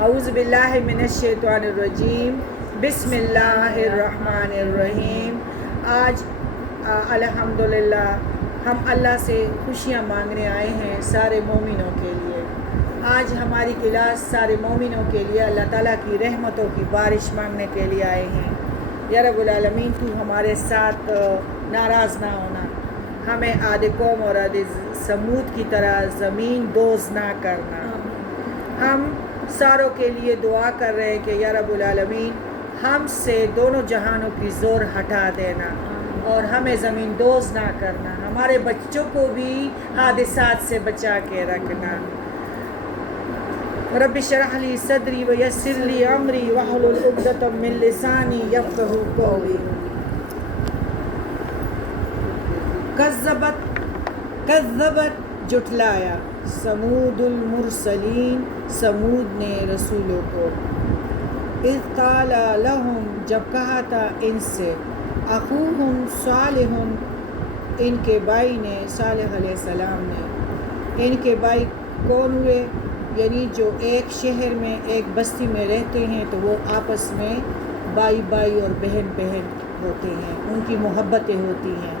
اعوذ باللہ من الشیطان الرجیم، بسم اللہ الرحمن الرحیم۔ آج الحمدللہ ہم اللہ سے خوشیاں مانگنے آئے ہیں سارے مومنوں کے لیے۔ آج ہماری کلاس سارے مومنوں کے لیے اللہ تعالیٰ کی رحمتوں کی بارش مانگنے کے لیے آئے ہیں۔ یا رب العالمین، تو ہمارے ساتھ ناراض نہ ہونا، ہمیں عاد قوم اور عاد سمود کی طرح زمین دوز نہ کرنا۔ ہم ساروں کے لیے دعا کر رہے ہیں کہ یا رب العالمین ہم سے دونوں جہانوں کی زور ہٹا دینا اور ہمیں زمین دوز نہ کرنا، ہمارے بچوں کو بھی حادثات سے بچا کے رکھنا۔ رب اشرح لی صدری ویسر لی امری واحلل عقدۃ من لسانی یفقہوا قولی۔ کذبت جھٹلایا سمود المرسلین، سمود نے رسولوں کو۔ اذ قال لہم، جب کہا تھا ان سے، اخوہم صالح، ان کے بھائی نے، صالح علیہ السلام نے۔ ان کے بھائی کون ہوئے؟ یعنی جو ایک شہر میں ایک بستی میں رہتے ہیں تو وہ آپس میں بھائی بھائی اور بہن بہن ہوتے ہیں، ان کی محبتیں ہوتی ہیں۔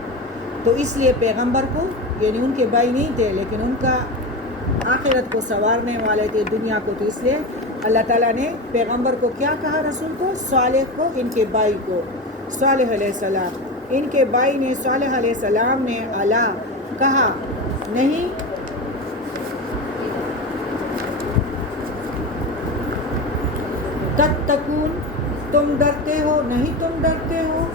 تو اس لیے پیغمبر کو، یعنی ان کے بھائی نہیں تھے لیکن ان کا آخرت کو سنوارنے والے تھے، دنیا کو، تو اس لیے اللہ تعالیٰ نے پیغمبر کو کیا کہا؟ رسول کو، صالح کو، ان کے بھائی کو، صالح علیہ السلام۔ ان کے بھائی نے، صالح علیہ السلام نے، الا کہا، نہیں، تتقون، تم ڈرتے ہو، نہیں تم ڈرتے ہو،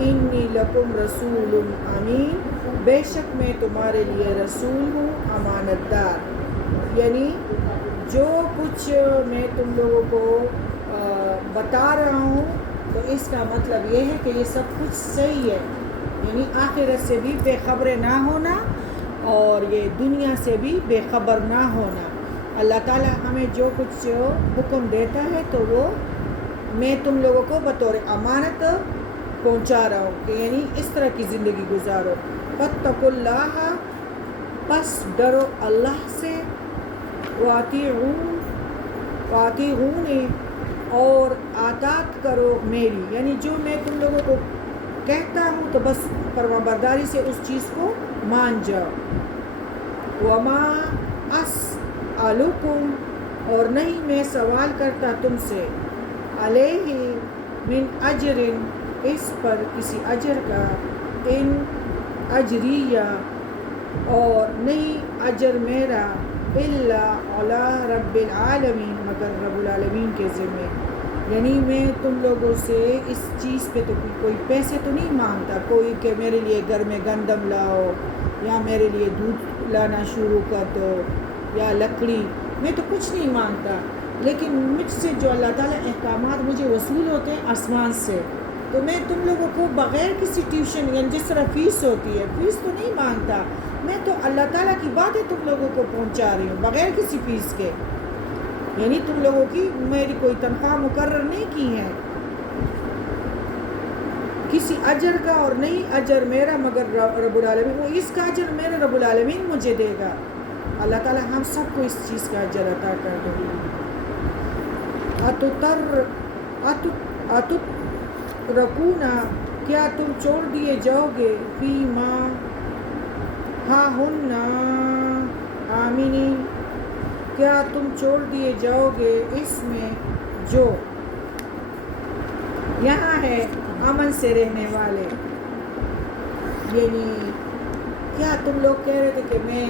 انی لکم رسول امین، بے شک میں تمہارے لیے رسول ہوں، امانت دار۔ یعنی جو کچھ میں تم لوگوں کو بتا رہا ہوں تو اس کا مطلب یہ ہے کہ یہ سب کچھ صحیح ہے، یعنی آخرت سے بھی بے خبر نہ ہونا اور یہ دنیا سے بھی بے خبر نہ ہونا۔ اللہ تعالیٰ ہمیں جو کچھ حکم دیتا ہے تو وہ میں تم لوگوں کو بطور امانت پہنچا رہا ہوں کہ یعنی اس طرح کی زندگی گزارو۔ فاتقوا اللہ، پس ڈرو اللہ سے، واطیعونی، اور اطاعت کرو میری، یعنی جو میں تم لوگوں کو کہتا ہوں تو بس فرمانبرداری سے اس چیز کو مان جاؤ۔ وما اسألکم، اور نہیں میں سوال کرتا تم سے، علیہ من اجر، اس پر کسی اجر کا، ان اجریہ، اور نہیں اجر میرا، الا علی رب العالمین، مگر رب العالمین کے ذمے۔ یعنی میں تم لوگوں سے اس چیز پہ تو کوئی پیسے تو نہیں مانگتا، کوئی کہ میرے لیے گھر میں گندم لاؤ یا میرے لیے دودھ لانا شروع کر دو یا لکڑی، میں تو کچھ نہیں مانگتا، لیکن مجھ سے جو اللہ تعالیٰ احکامات مجھے وصول ہوتے ہیں آسمان سے، تو میں تم لوگوں کو بغیر کسی ٹیوشن، یعنی جس طرح فیس ہوتی ہے، فیس تو نہیں مانگتا، میں تو اللہ تعالیٰ کی باتیں تم لوگوں کو پہنچا رہی ہوں بغیر کسی فیس کے، یعنی تم لوگوں کی میری کوئی تنخواہ مقرر نہیں کی ہے کسی اجر کا، اور نہیں اجر میرا مگر رب العالمین، وہ اس کا اجر میرے رب العالمین مجھے دے گا۔ اللہ تعالیٰ ہم سب کو اس چیز کا اجر عطا کر دے۔ اتترکون، کیا تم چھوڑ دیے جاؤ گے، فی ما ہاہن آمنین، کیا تم چھوڑ دیے جاؤ گے اس میں جو یہاں ہے امن سے رہنے والے۔ یعنی کیا تم لوگ کہہ رہے تھے کہ میں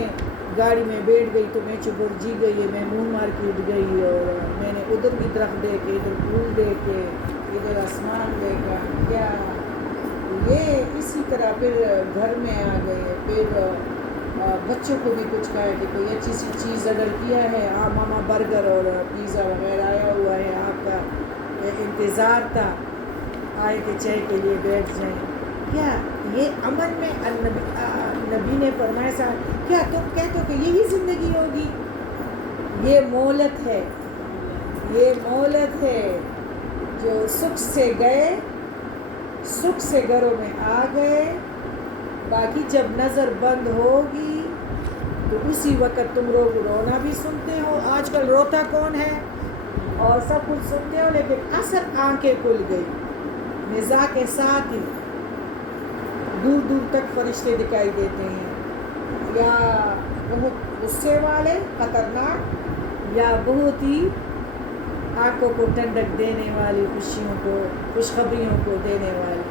گاڑی میں بیٹھ گئی تو میں چبرجی گئی، میں نون مارکیٹ گئی اور میں نے ادھر کی درخت دیکھے، ادھر پھول دیکھے، ادھر آسمان دیکھا، کیا یہ اسی طرح پھر گھر میں آ گئے، پھر بچوں کو بھی کچھ کہا کہ کوئی اچھی سی چیز آڈر کیا ہے، ماما برگر اور پیزا وغیرہ آیا ہوا ہے، آپ کا انتظار تھا، آئے کہ چائے کے لیے بیٹھ جائیں، کیا یہ امن میں؟ نبی نے فرمایا، کیا تم کہتے ہو کہ یہی زندگی ہوگی؟ یہ مہلت ہے، یہ مہلت ہے، جو سکھ سے گئے، سکھ سے گھروں میں آ گئے، باقی جب نظر بند ہوگی تو اسی وقت تم لوگ رونا بھی سنتے ہو۔ آج کل روتا کون ہے؟ اور سب کچھ سنتے ہو، لیکن اصل آنکھیں کھل گئی. نزاع کے ساتھ ہی دور دور تک فرشتے دکھائی دیتے ہیں، یا بہت غصے والے خطرناک، یا بہت ہی آنکھوں کو ٹھنڈک دینے والی، خوشیوں کو خوشخبریوں کو دینے والی.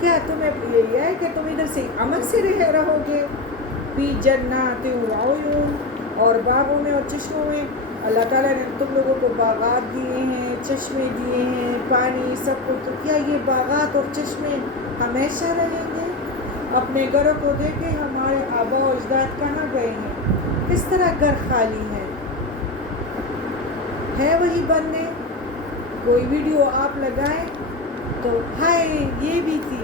کیا تمہیں یہ ہے کہ تم ادھر سے امن سے رہو گے؟ فی جنات وعیون، اور باغوں میں اور چشموں میں. اللہ تعالیٰ نے تم لوگوں کو باغات دیے ہیں، چشمے دیے ہیں، پانی سب کچھ. تو کیا یہ باغات اور چشمے ہمیشہ رہیں گے؟ اپنے گھروں کو دیکھیں، ہمارے آبا و اجداد کہاں گئے ہیں، کس طرح گھر خالی ہیں. ہے وہی بننے. کوئی ویڈیو آپ لگائیں تو ہائے یہ بھی تھی،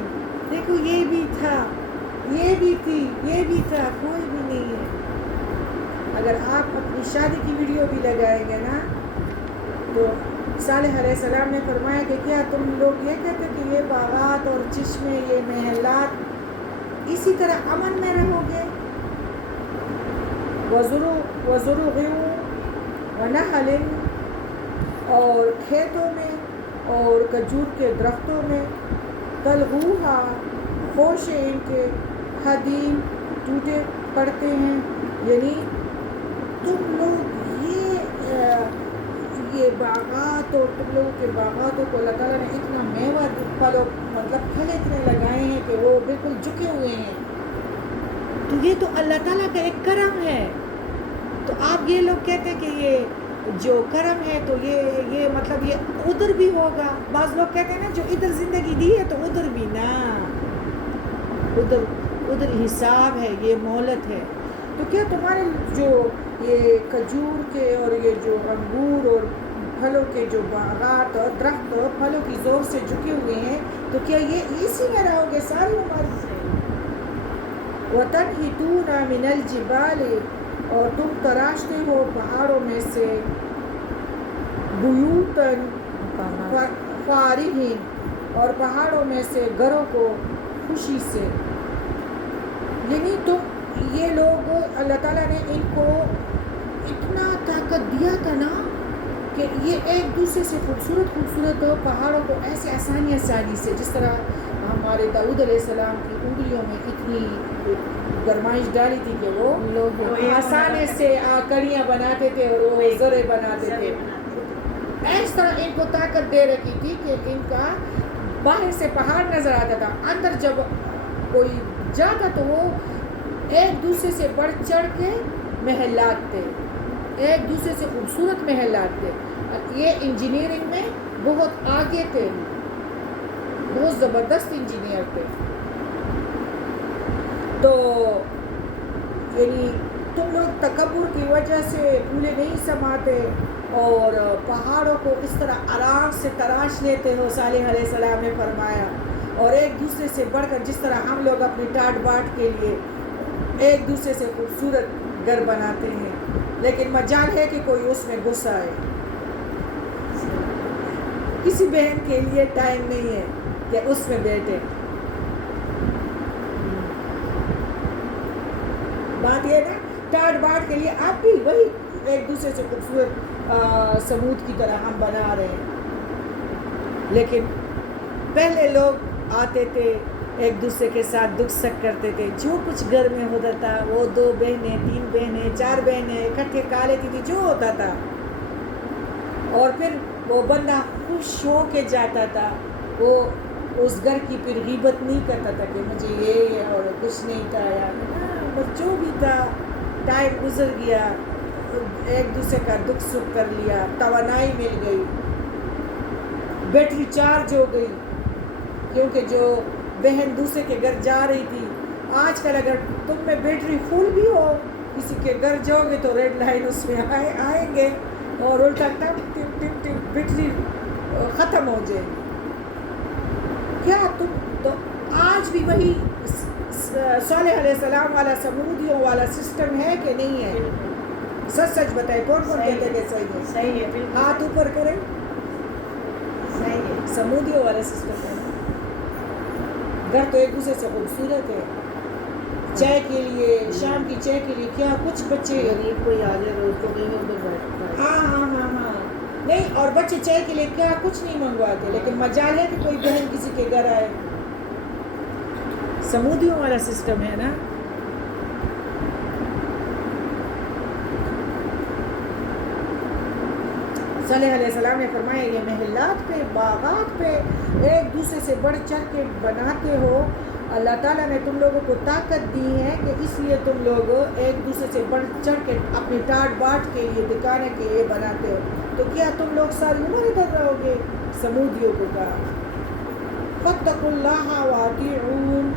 دیکھو یہ بھی تھا، یہ بھی تھی، یہ بھی تھا. کوئی بھی نہیں ہے. اگر آپ اپنی شادی کی ویڈیو بھی لگائیں گے نا، تو صالح علیہ السلام نے فرمایا کہ کیا تم لوگ یہ کہتے کہ یہ باغات اور چشمے، یہ محلات اسی طرح امن میں رہو گے؟ وَزُرُعٍ وَنَخْلٍ، اور کھیتوں میں اور کھجور کے درختوں میں. طلعُہا، خوش ان کے، حدیم، ٹوٹے پڑتے ہیں. یعنی تم لوگ یہ باغات اور تم لوگوں کے باغاتوں کو اللہ تعالیٰ نے اتنا میوہ مطلب پھل اتنے لگائے ہیں کہ وہ بالکل جھکے ہوئے ہیں. تو یہ تو اللہ تعالیٰ کا ایک کرم ہے. تو آپ یہ لوگ کہتے ہیں کہ یہ جو کرم ہے تو یہ مطلب یہ ادھر بھی ہوگا. بعض لوگ کہتے ہیں نا جو ادھر زندگی دی ہے تو ادھر بھی نا، ادھر حساب ہے، یہ مہلت ہے. تو کیا تمہارے جو یہ کھجور کے اور یہ جو انگور اور پھلوں کے جو باغات اور درخت اور پھلوں کی زور سے جھکے ہوئے ہیں، تو کیا یہ اسی میں رہو گے ساری عمر سے؟ وَتَنْحِتُونَ مِنَ الْجِبَالِ، اور تم تراشتے ہو پہاڑوں میں سے، بُيُوتًا فَارِهِينَ، اور پہاڑوں میں سے گھروں کو خوشی سے. یعنی تم یہ لوگ اللہ تعالیٰ نے ان کو اتنا طاقت دیا تھا نا کہ یہ ایک دوسرے سے خوبصورت پہاڑوں کو ایسے آسانی سے، جس طرح ہمارے داؤد علیہ السلام کی انگلیوں میں اتنی گرمائش ڈالی تھی کہ وہ آسانی سے کڑیاں بناتے تھے اور وہ زرے بناتے تھے. اس طرح ان کو طاقت دے رکھی تھی کہ ان کا باہر سے پہاڑ نظر آتا تھا، اندر جب کوئی جاتا تو وہ ایک دوسرے سے بڑھ چڑھ کے محلات تھے، ایک دوسرے سے خوبصورت محلات تھے. یہ انجینئرنگ میں بہت آگے تھے، بہت زبردست انجینئر تھے. تو یعنی تم لوگ تکبر کی وجہ سے پھولے نہیں سماتے اور پہاڑوں کو اس طرح آرام سے تراش لیتے ہو. صالح علیہ السلام نے فرمایا، اور ایک دوسرے سے بڑھ کر جس طرح ہم لوگ اپنی ٹاٹ باٹ کے لیے ایک دوسرے سے خوبصورت گھر بناتے ہیں، لیکن مجال ہے کہ کوئی اس میں گھس آئے. کسی بہن کے لیے ٹائم نہیں ہے کہ اس میں بیٹھے. بات یہ نا ٹاٹ باٹ کے لیے آپ بھی وہی ایک دوسرے سے خوبصورت سمود کی طرح ہم بنا رہے ہیں. لیکن پہلے لوگ آتے تھے ایک دوسرے کے ساتھ دکھ سکھ کرتے تھے، جو کچھ گھر میں ہوتا تھا وہ 2 بہنیں 3 بہنیں 4 بہنیں اکٹھے کھا لیتی تھی جو ہوتا تھا، اور پھر وہ بندہ خوش ہو کے جاتا تھا. وہ اس گھر کی پھر غیبت نہیں کرتا تھا کہ مجھے یہ اور کچھ نہیں تھا، بس جو بھی تھا ٹائم گزر گیا، ایک دوسرے کا دکھ سکھ کر لیا، توانائی مل گئی، بیٹری چارج ہو گئی. کیونکہ جو بہن دوسرے کے گھر جا رہی تھی، آج کل اگر تم میں بیٹری فل بھی ہو کسی کے گھر جاؤ گے تو ریڈ لائن اس میں آئیں گے اور الٹا ٹپ ٹپ ٹپ ٹپ بیٹری ختم ہو جائے گی. کیا تم تو آج بھی وہی صالح علیہ السلام والا سمودیوں والا سسٹم ہے کہ نہیں ہے؟ سچ بتائے، کون کہتے کہ صحیح ہے؟ ہاتھ اوپر کریں. صحیح ہے، سمودیوں والا سسٹم ہے. گھر تو ایک دوسرے سے خوبصورت ہے. چائے کے لیے، شام کی چائے کے لیے کیا کچھ بچے غریب کوئی آ جائے تو اس کو کہیں ادھر بیٹھتا ہے. ہاں نہیں، اور بچے چائے کے لیے کیا کچھ نہیں منگواتے، لیکن مجال ہے کہ کوئی بہن کسی کے گھر آئے. سمودیوں والا سسٹم ہے نا. صالح علیہ السلام نے فرمایا یہ محلات پہ، باغات پہ ایک دوسرے سے بڑھ چڑھ کے بناتے ہو. اللہ تعالیٰ نے تم لوگوں کو طاقت دی ہے کہ اس لیے تم لوگ ایک دوسرے سے بڑھ چڑھ کے اپنی ٹاٹ باٹ کے لیے، دکھانے کے لیے بناتے ہو. تو کیا تم لوگ ساری عمر ادھر رہو گے؟ سمودیوں کو کہا فاتقوا اللہ واطیعون،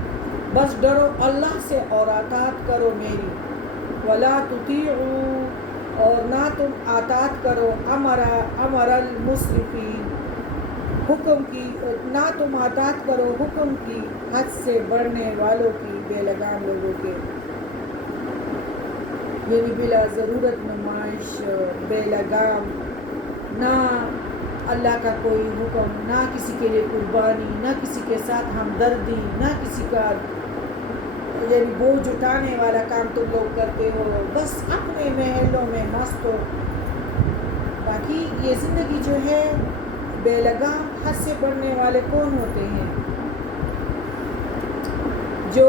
بس ڈرو اللہ سے اور اطاعت کرو میری. ولا تطیعوا، اور نہ تم اطاعت کرو امر المسرفین، حکم کی، نہ تم اطاعت کرو حکم کی حد سے بڑھنے والوں کی، بے لگام لوگوں کے. یعنی بلا ضرورت نمائش، بے لگام، نہ اللہ کا کوئی حکم، نہ کسی کے لیے قربانی، نہ کسی کے ساتھ ہمدردی، نہ کسی کا یعنی بوجھ اٹھانے والا کام تم لوگ کرتے ہو، بس اپنے محلوں میں مست ہو. باقی یہ زندگی جو ہے بے لگام حد سے بڑھنے والے کون ہوتے ہیں؟ جو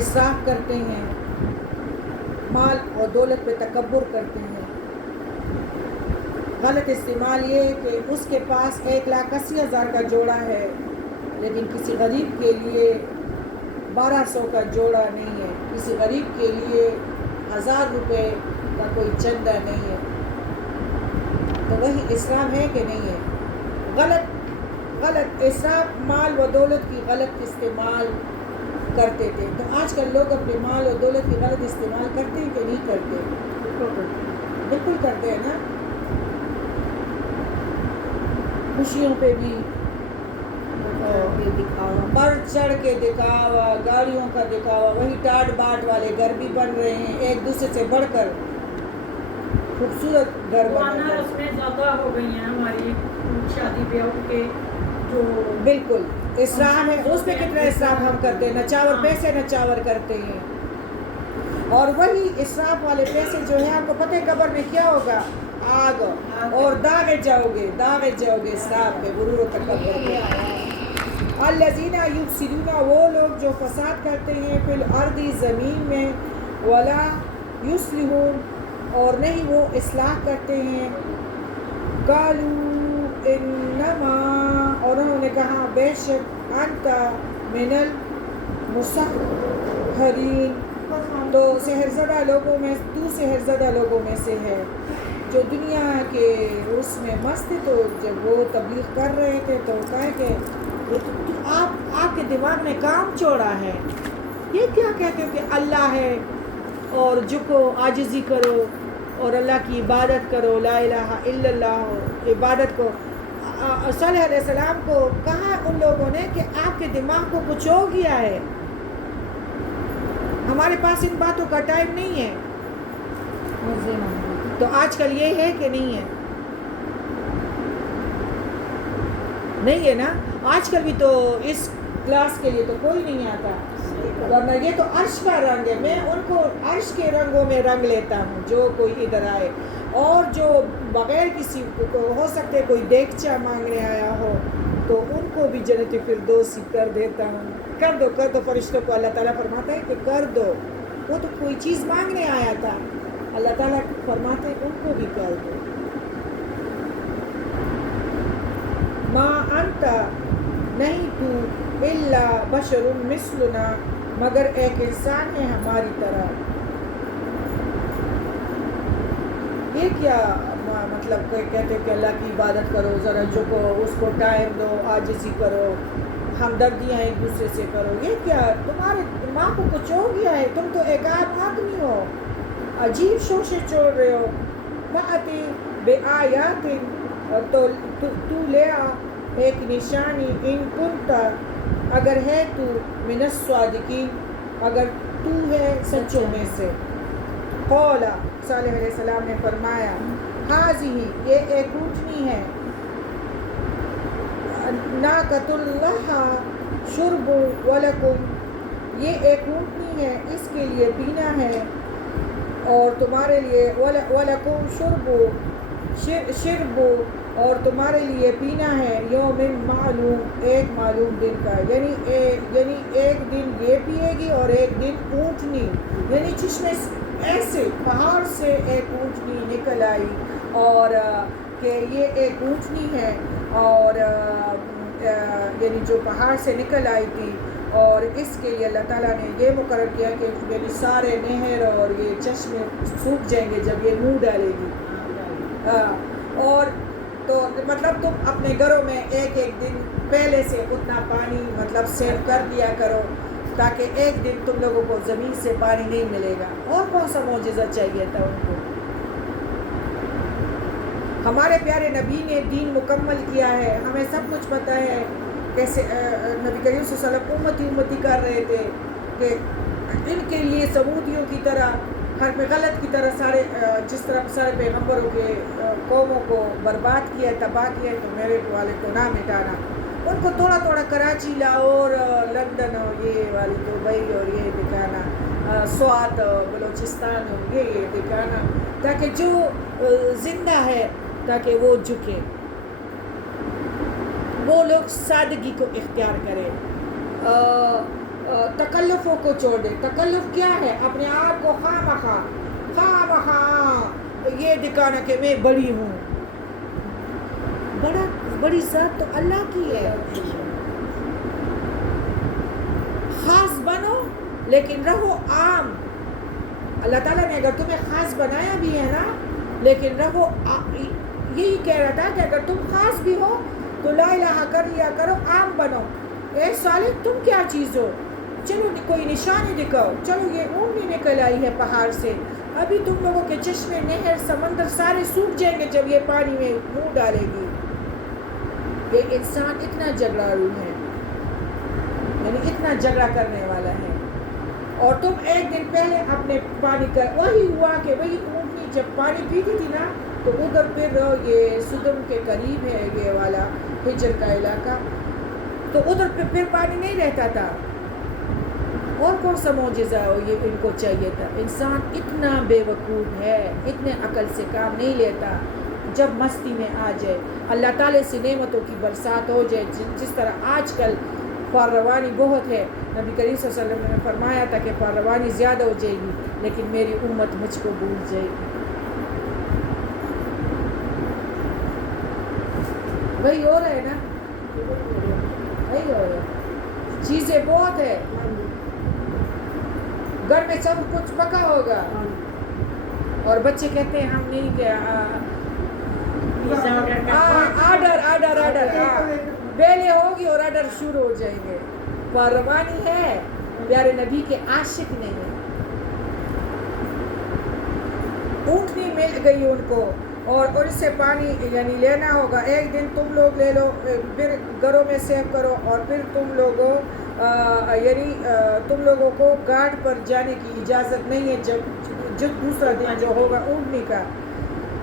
اسراف کرتے ہیں، مال اور دولت پہ تکبر کرتے ہیں. غلط استعمال یہ ہے کہ اس کے پاس 1,80,000 کا جوڑا ہے، لیکن کسی غریب کے لیے 1200 کا جوڑا نہیں ہے، کسی غریب کے لیے 1000 روپے کا کوئی چندہ نہیں ہے. تو وہی اسراف ہے کہ نہیں ہے؟ غلط اسراف، مال و دولت کی غلط استعمال کرتے تھے. تو آج کل لوگ اپنے مال اور دولت کی غلط استعمال کرتے ہیں کہ نہیں کرتے؟ بالکل کرتے ہیں نا. خوشیوں پہ بھی بڑھ چڑھ کے دکھاوا، گاڑیوں کا دکھاوا، وہی ٹاٹ باٹ والے گھر بھی بن رہے ہیں، ایک دوسرے سے بڑھ کر خوبصورت گھر بن رہے ہیں. اس میں زیادہ ہو گئی ہیں ہماری شادی بیاہ کے جو بالکل اسراف ہے. اس پہ کتنا اسراف ہم کرتے ہیں، نچاور پیسے نچاور کرتے ہیں. اور وہی اسراف والے پیسے جو ہے آپ کو پتہ ہے قبر میں کیا ہوگا؟ آگ، اور داغے جاؤ گے اسراف پہ، غرور و تکبر پہ. الذین یفسدون، وہ لوگ جو فساد کرتے ہیں، فی الارض زمین میں، ولا یصلحون، اور نہیں وہ اصلاح کرتے ہیں. قالوا انما، اور انہوں نے کہا بے شک انت من المسحرین، تو سحرزدہ لوگوں میں، تو سحرزدہ لوگوں میں سے ہے. جو دنیا کے اس میں مست تھے، تو جب وہ تبلیغ کر رہے تھے تو کہا کہ آپ کے دماغ میں کام چوڑا ہے، یہ کیا کہتے ہو کہ اللہ ہے اور جھکو، عاجزی کرو اور اللہ کی عبادت کرو، لا الہ الا اللہ عبادت کو. صالح علیہ السلام کو کہا ان لوگوں نے کہ آپ کے دماغ کو کچھ ہو گیا ہے، ہمارے پاس ان باتوں کا ٹائم نہیں ہے. تو آج کل یہ ہے کہ نہیں ہے؟ نہیں ہے نا. آج کل بھی تو اس کلاس کے لیے تو کوئی نہیں آتا، ورنہ یہ تو عرش کا رنگ ہے. میں ان کو عرش کے رنگوں میں رنگ لیتا ہوں جو کوئی ادھر آئے. اور جو بغیر کسی کو ہو سکتے کوئی دیگچہ مانگنے آیا ہو تو ان کو بھی جنت فردوس کر دیتا ہوں. کر دو فرشتوں کو اللہ تعالیٰ فرماتا ہے کہ کر دو. وہ تو کوئی چیز مانگنے آیا تھا، اللہ تعالیٰ فرماتے ہیں ان کو بھی کر دو. ما انت، نہیں تو، الا بشر مثلنا، مگر ایک انسان ہے ہماری طرح. یہ کیا مطلب کہتے کہ اللہ کی عبادت کرو، ذرا جھکو، اس کو ٹائم دو، عاجزی کرو، ہمدردیاں ایک دوسرے سے کرو. یہ کیا تمہارے دماغ کو کچھ ہو گیا ہے؟ تم تو ایک عام آدمی ہو، عجیب شوشے چھوڑ رہے ہو. فأتی بآیات، تو لے آ ایک نشانی، ان کنت، اگر ہے تو، من الصادقین، اگر تو ہے سچوں میں سے. قال، صالح علیہ السلام نے فرمایا، ہاذہ، یہ ایک اونٹنی ہے، ناقۃ اللہ شرب ولکم، یہ ایک اونٹنی ہے، اس کے لیے پینا ہے اور تمہارے لیے، ولکم شرب، شربو اور تمہارے لیے پینا ہے یوم معلوم ایک معلوم دن کا، یعنی ایک دن یہ پیے گی اور ایک دن اونٹنی، یعنی چشمے ایسے پہاڑ سے ایک اونٹنی نکل آئی اور کہ یہ ایک اونٹنی ہے اور یعنی جو پہاڑ سے نکل آئی تھی، اور اس کے لیے اللہ تعالیٰ نے یہ مقرر کیا کہ یعنی سارے نہر اور یہ چشمے سوکھ جائیں گے جب یہ منہ ڈالے گی۔ اور تو مطلب تم اپنے گھروں میں ایک دن پہلے سے اتنا پانی مطلب سیو کر دیا کرو تاکہ ایک دن تم لوگوں کو زمین سے پانی نہیں ملے گا۔ اور کون سا معجزہ چاہیے تھا ان کو؟ ہمارے پیارے نبی نے دین مکمل کیا ہے، ہمیں سب کچھ پتہ ہے کیسے نبی کریم صلی اللہ علیہ وسلم امتی کر رہے تھے کہ ان کے لیے ثمودیوں کی طرح ہر پہ غلط کی طرح سارے جس طرح سارے پیغمبروں کے قوموں کو برباد کیا تباہ کیا، تو میرے والے کو نہ مٹانا، ان کو تھوڑا تھوڑا کراچی لاہور لندن اور یہ والی دبئی اور یہ دکھانا، سوات بلوچستان اور یہ دکھانا تاکہ جو زندہ ہے تاکہ وہ جھکے، وہ لوگ سادگی کو اختیار کریں، تکلفوں کو چھوڑ دیں۔ تکلف کیا ہے؟ اپنے آپ کو خواہ مخواہ یہ دکھانا کہ میں بڑی ہوں۔ بڑی ذات تو اللہ کی ہے، خاص بنو لیکن رہو عام۔ اللہ تعالیٰ نے اگر تمہیں خاص بنایا بھی ہے نا، لیکن رہو یہی کہہ رہا تھا کہ اگر تم خاص بھی ہو تو لا الہ کر لیا کرو، عام بنو۔ اے صالح تم کیا چیز ہو؟ چلو کوئی نشانی دکھاؤ، چلو یہ اونٹنی نکل آئی ہے پہاڑ سے، ابھی تم لوگوں کے چشمے نہر سمندر سارے سوکھ جائیں گے جب یہ پانی میں منہ ڈالے گی۔ یہ انسان اتنا جھگڑالو ہے، یعنی اتنا جھگڑا کرنے والا ہے، اور تم ایک دن پہلے اپنے پانی کا وہی ہوا کہ وہی اونٹنی جب پانی پیتی تھی نا تو ادھر پھر یہ سدم کے قریب ہے یہ والا ہجر کا علاقہ، تو ادھر پھر پانی نہیں رہتا تھا۔ اور کون سا معجزہ ہو یہ ان کو چاہیے تھا؟ انسان اتنا بے وقوف ہے، اتنے عقل سے کام نہیں لیتا۔ جب مستی میں آ جائے، اللہ تعالیٰ سے نعمتوں کی برسات ہو جائے، جس طرح آج کل پاروانی بہت ہے، نبی کریم صلی اللہ علیہ وسلم نے فرمایا تھا کہ پاروانی زیادہ ہو جائے گی لیکن میری امت مجھ کو بھول جائے گی۔ وہی ہو رہا ہے نا، وہی ہو رہا ہے، چیزیں بہت ہے، گھر میں سب کچھ پکا ہوگا اور بچے کہتے ہیں ہم نہیں کیا آرڈر بیلے ہوگی اور آرڈر شروع ہو جائیں گے۔ پروانی ہے، پیارے نبی کے عاشق نہیں ہے۔ اونٹنی مل گئی ان کو اور ان سے پانی یعنی لینا ہوگا، ایک دن تم لوگ لے لو، پھر گھروں میں سیو کرو، اور پھر تم لوگوں یعنی تم لوگوں کو گھاٹ پر جانے کی اجازت نہیں ہے جب دوسرا دن جو ہوگا اونٹنی کا۔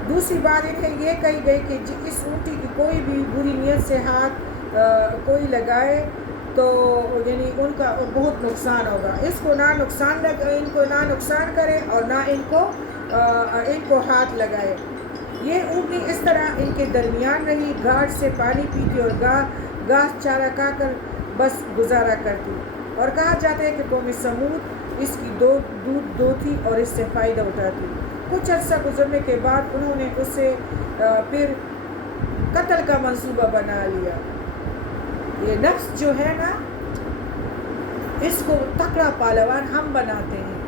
دوسری بات انہیں یہ کہی گئی کہ اس اونٹی کی کوئی بھی بری نیت سے ہاتھ کوئی لگائے تو یعنی ان کا بہت نقصان ہوگا، اس کو نہ نقصان کرے اور نہ ان کو ہاتھ لگائے۔ یہ اونٹنی اس طرح ان کے درمیان رہی، گھاٹ سے پانی پیتی اور گھاس چارہ کھا کر بس گزارا کرتی، اور کہا جاتا ہے کہ قوم سمود اس کی دودھ دوتی اور اس سے فائدہ اٹھاتی۔ کچھ عرصہ گزرنے کے بعد انہوں نے اسے پھر قتل کا منصوبہ بنا لیا۔ یہ نفس جو ہے نا، اس کو تکڑا پہلوان ہم بناتے ہیں،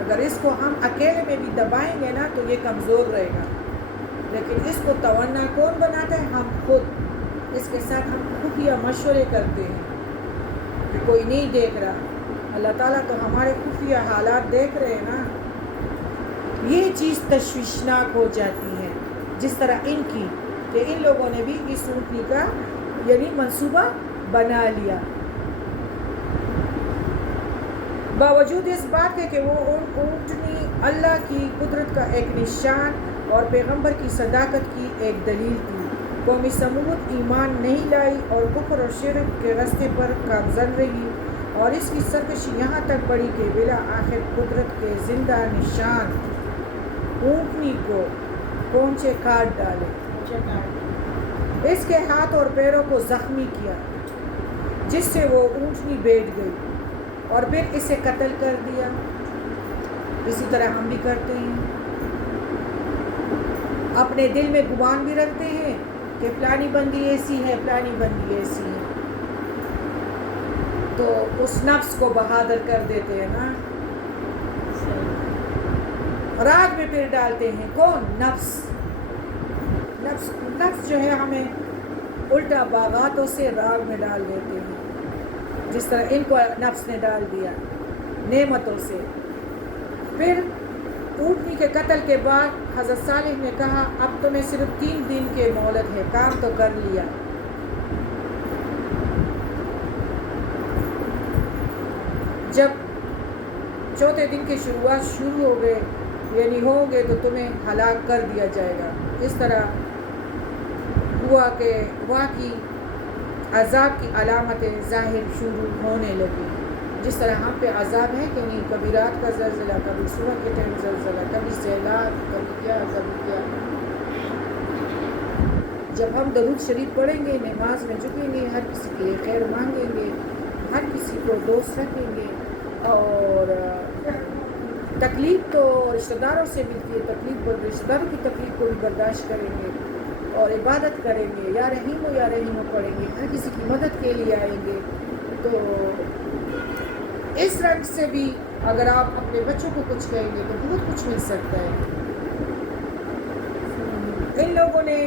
اگر اس کو ہم اکیلے میں بھی دبائیں گے نا تو یہ کمزور رہے گا، لیکن اس کو توانا کون بناتا ہے؟ ہم خود۔ اس کے ساتھ ہم خفیہ مشورے کرتے ہیں کہ کوئی نہیں دیکھ رہا، اللہ تعالیٰ تو ہمارے خفیہ حالات دیکھ رہے ہیں نا۔ یہ چیز تشویشناک ہو جاتی ہے، جس طرح ان کی کہ ان لوگوں نے بھی اس اونٹنی کا یعنی منصوبہ بنا لیا، باوجود اس بات کے کہ وہ اونٹنی اللہ کی قدرت کا ایک نشان اور پیغمبر کی صداقت کی ایک دلیل تھی۔ قوم سمود ایمان نہیں لائی اور کفر اور شرک کے راستے پر گامزن رہی، اور اس کی سرکشی یہاں تک بڑھی کہ بلا آخر قدرت کے زندہ نشان اونٹنی کو پونچھے کاٹ ڈالے، مجھے کاٹ اس کے ہاتھ اور پیروں کو زخمی کیا، جس سے وہ اونٹنی بیٹھ گئی، اور پھر اسے قتل کر دیا۔ اسی طرح ہم بھی کرتے ہیں، اپنے دل میں گمان بھی رکھتے ہیں کہ فلانی بندی ایسی ہے، فلانی بندی ایسی ہے، تو اس نفس کو بہادر کر دیتے ہیں نا، راگ میں پھر ڈالتے ہیں۔ کون؟ نفس جو ہے ہمیں الٹا باغاتوں سے راگ میں ڈال دیتے ہیں، جس طرح ان کو نفس نے ڈال دیا نعمتوں سے۔ پھر اونٹنی کے قتل کے بعد حضرت صالح نے کہا اب تمہیں صرف 3 دن کے مہلت ہے، کام تو کر لیا۔ جب چوتھے دن کی شروعات شروع ہو گئے یعنی ہوں گے تو تمہیں ہلاک کر دیا جائے گا۔ اس طرح ہوا کہ واقعی عذاب کی علامتیں ظاہر شروع ہونے لگی، جس طرح ہم پہ عذاب ہے کہ نہیں، کبھی رات کا زلزلہ، کبھی صبح کے ٹائم زلزلہ، کبھی سیلاب، کبھی کیا کبھی کیا۔ جب ہم درود شریف پڑھیں گے، نماز میں جھکیں گے، ہر کسی کے لیے خیر مانگیں گے، ہر کسی کو دوست رکھیں گے، اور تکلیف تو رشتہ داروں سے ملتی ہے، تکلیف پر رشتہ داروں کی تکلیف کو بھی برداشت کریں گے، اور عبادت کریں گے، یا رحیم و یا رحیم و پڑھیں گے، ہر کسی کی مدد کے لیے آئیں گے۔ تو اس رنگ سے بھی اگر آپ اپنے بچوں کو کچھ کہیں گے تو بہت کچھ مل سکتا ہے۔ ان لوگوں نے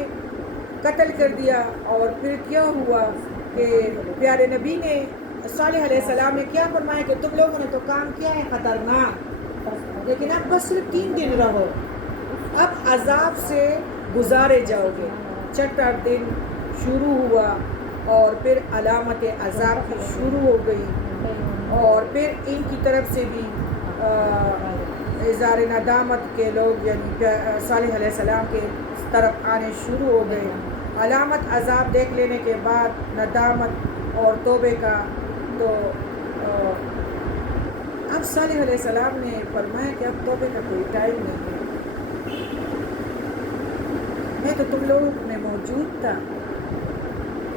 قتل کر دیا، اور پھر کیا ہوا کہ پیارے نبی نے صالح علیہ السلام نے کیا فرمایا کہ تم لوگوں نے تو کام کیا ہے خطرناک، لیکن اب بس صرف 3 دن رہو، اب عذاب سے گزارے جاؤ گے۔ چھٹا دن شروع ہوا، اور پھر علامت عذاب کی شروع ہو گئی، اور پھر ان کی طرف سے بھی اظہار ندامت کے لوگ یعنی صالح علیہ السلام کے طرف آنے شروع ہو گئے۔ علامت عذاب دیکھ لینے کے بعد ندامت اور توبے کا، تو اب صالح علیہ السلام نے فرمایا کہ اب توبے کا کوئی ٹائم نہیں ہے، میں تو تم لوگوں میں موجود تھا،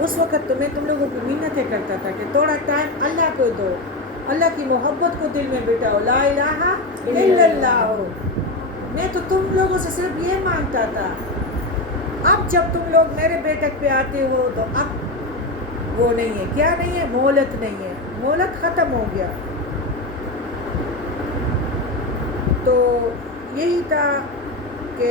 اس وقت تم لوگوں کی منتیں کرتا تھا کہ تھوڑا ٹائم اللہ کو دو، اللہ کی محبت کو دل میں بٹھاؤ، لا الہ الا اللہ، میں تو تم لوگوں سے صرف یہ مانگتا تھا۔ اب جب تم لوگ میرے بیٹک پہ آتے ہو تو اب وہ نہیں ہے، کیا نہیں ہے، مہلت نہیں ہے، مہلت ختم ہو گیا۔ تو یہی تھا کہ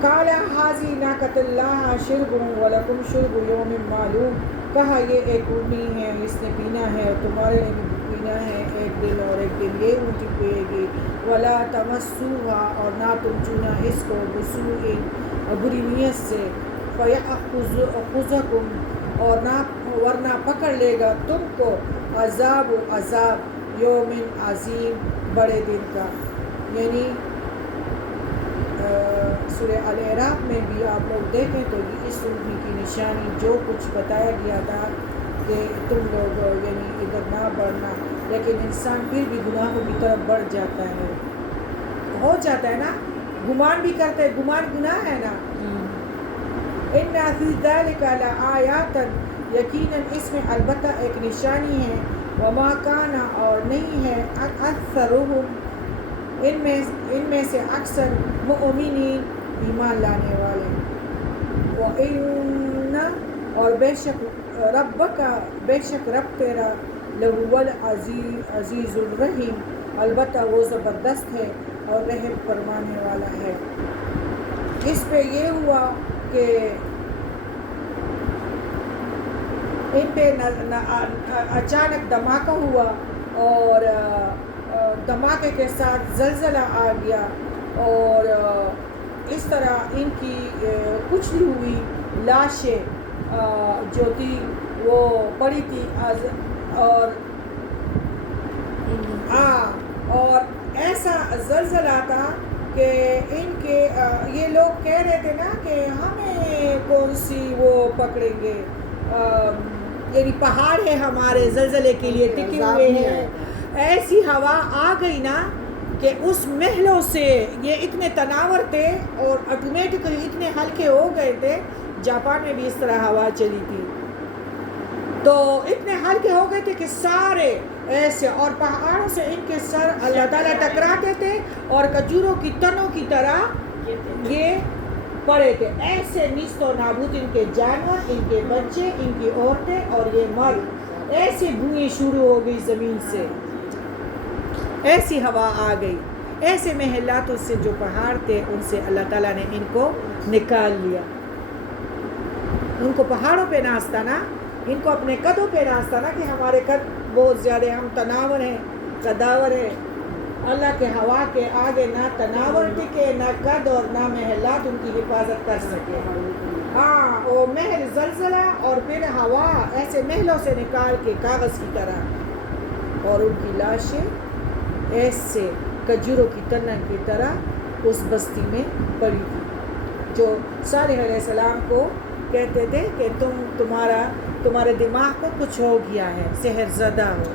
قال حاضی ناقۃ اللہ شرب ولکم شرب یوم معلوم، کہا یہ ایک اونٹنی ہے، اس نے پینا ہے، تمہارے لیے بھی پینا ہے، ایک دن اور ایک دن یہ اونٹنی پیے گی۔ ولا تمسوها، اور نہ تم چھونا اس کو، بسوء، بری نیت سے، فیأخذکم، اور نہ ورنہ پکڑ لے گا تم کو عذاب یوم عظیم، بڑے دن کا۔ یعنی سورہ الاعراف میں بھی آپ لوگ دیکھیں تو اس اونٹنی کی نشانی جو کچھ بتایا گیا تھا کہ تم لوگ یعنی ادھر نہ بڑھنا، لیکن انسان پھر بھی گناہوں کی طرف بڑھ جاتا ہے، ہو جاتا ہے نا، گمان بھی کرتا ہے، گمان گناہ ہے نا۔ ان فی ذلک لآیات، یقیناً اس میں البتہ ایک نشانی ہے، وما کان، اور نہیں ہے، اکثرهم، ان میں سے اکثر، مؤمنین، ایمان لانے والے، وَإِنَّ، اور بے شک ربک، بے شک رب تیرا، لَهُوَ العزیز الرحیم، البتہ وہ زبردست ہے اور رحم فرمانے والا ہے۔ اس پہ یہ ہوا کہ ان پہ اچانک دھماکہ ہوا، اور دھماکے کے ساتھ زلزلہ آ گیا، اور اس طرح ان کی کچلی ہوئی لاشیں جو تھی وہ پڑی تھی، اور ایسا زلزلہ تھا کہ ان کے یہ لوگ کہہ رہے تھے نا کہ ہمیں کون سی وہ پکڑیں گے، یعنی پہاڑ ہے ہمارے زلزلے کے لیے ٹکے ہوئے ہیں. ایسی ہوا آ گئی نا کہ اس محلوں سے یہ اتنے تناور تھے اور آٹومیٹکلی اتنے ہلکے ہو گئے تھے. جاپان میں بھی اس طرح ہوا چلی تھی تو اتنے ہلکے ہو گئے تھے کہ سارے ایسے، اور پہاڑوں سے ان کے سر اللہ تعالیٰ ٹکراتے تھے اور کھجوروں کی تنوں کی طرح یہ پڑے تھے. ایسے نیست و نابود ان کے جانور، ان کے بچے، ان کی عورتیں اور یہ مرد. ایسی بوئیں شروع ہو گئی زمین سے، ایسی ہوا آ گئی. ایسے محلات سے جو پہاڑ تھے ان سے اللہ تعالیٰ نے ان کو نکال لیا. ان کو پہاڑوں پہ ناز تھا نا، ان کو اپنے قدوں پہ ناز تھا نا کہ ہمارے قد بہت زیادہ، ہم تناور ہیں، قداور ہیں. اللہ کے ہوا کے آگے نہ تناور ٹکے، نہ قد اور نہ محلات ان کی حفاظت کر سکے. ہاں وہ محل زلزلہ اور پھر ہوا ایسے محلوں سے نکال کے کاغذ کی طرح، اور ان کی لاشیں ایسے کھجوروں کی تنن کی طرح اس بستی میں پڑی تھی. جو صالح علیہ السلام کو کہتے تھے کہ تمہارے دماغ کو کچھ ہو گیا ہے، سحر زدہ ہو.